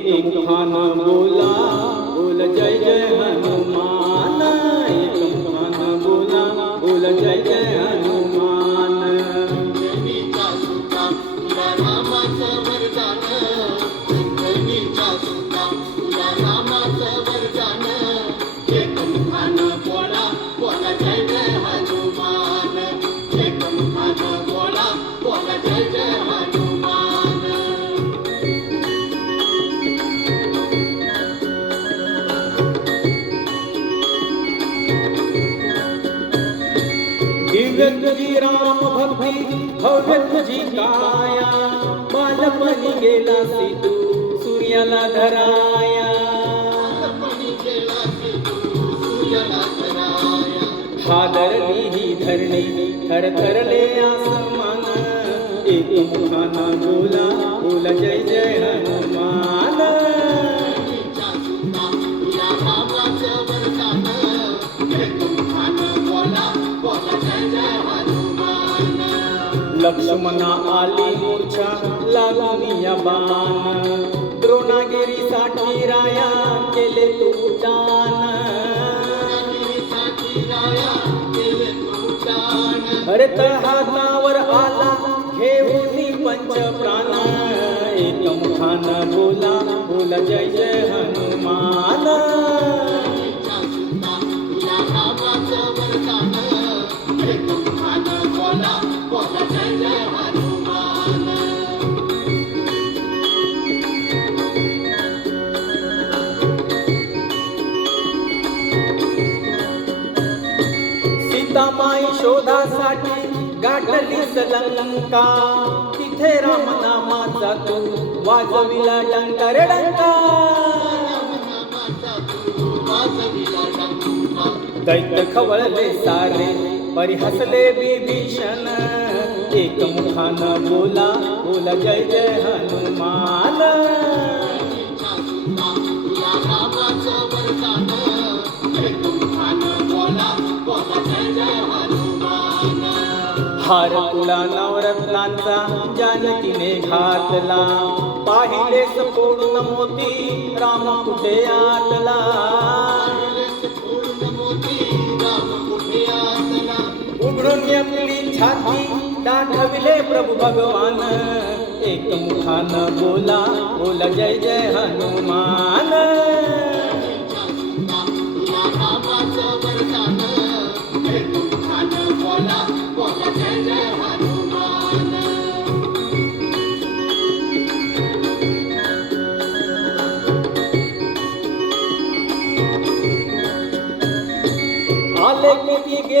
एक मुखान बोला बोल जय जय हनुमान। दिव्य तुझी राम भक्ती भव्य तुझी काया बालपणी गेला तू सूर्याला धराया. पणी हादरली ही धरणी थरथरले आसमान. एक मुखाना बोला बोला जय जय हनुमान. लक्ष्मणा आली मूर्छा लागली या बाण द्रोणागिरी साठी राया केले तू दान अरे तर हातावर आला घेऊन पंच प्राण एक मुखान बोला बोला जय जय हनुमान. सीतामाई शोधासाठी गाठली सलंका तिथे रामनामाचा तू वाजविला डंका. रे डंका. दैत्य खवळले सारे परिहसले विभीषण. एक मुखान बोला बोला जय जय हनुमान. हार तुला नवरत्नांचा जानकीने घातला. पाहिले फोडून मोती राम कुठे आतला? उघडून आपली छाती दाखविले प्रभू भगवान. एक मुखान बोला बोला जय जय हनुमान.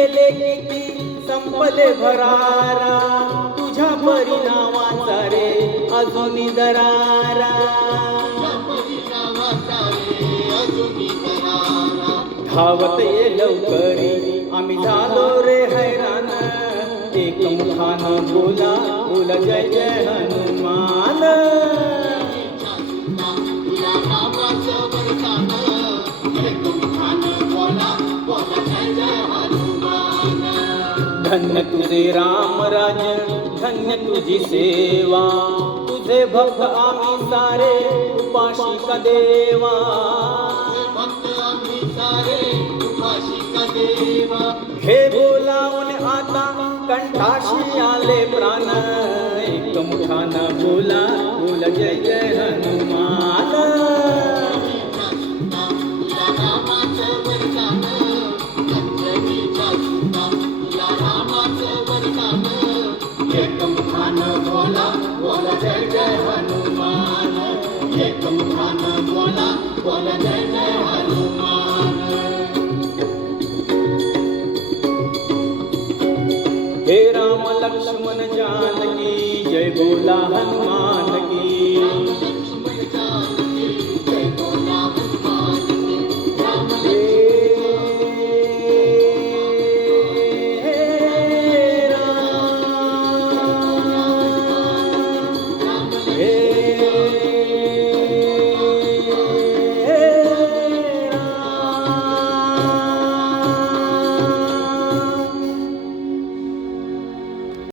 किती गेले किती? संपले भरारा. तुझ्या परिणामाचा रे अजून दरारा. धावत ये लवकरी. आम्ही झालो रे हैरान. एक मुखान बोला बोला जय जय धन्य तुझे राम राज धन्य तुझी सेवा. तुझे भक्त आम्ही सारे उपाशी का देवा. हे बोलावून आता कंठाशी आले प्राण. एक मुखान बोला बोल जय जय हनुमान. हे राम लक्ष्मण जानकी जय हनुमान की